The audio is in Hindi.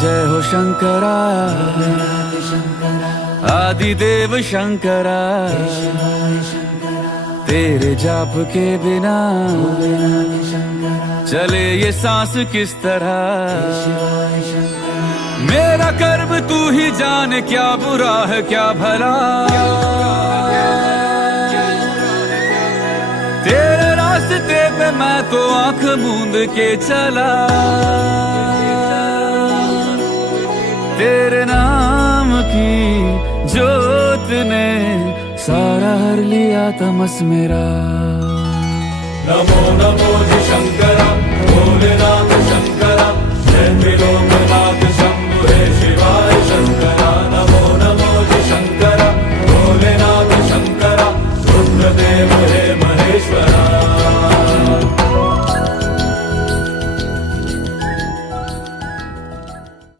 जय हो शंकरा, आदिदेव शंकरा, तेरे जाप के बिना चले ये सांस किस तरह। मेरा कर्म तू ही जाने, क्या बुरा है क्या भला। तेरे रास्ते पे मैं तो आंख मूंद के चला, तेरे नाम की जोत ने सारा हर लिया तमस मेरा। नमो नमो जी शंकर।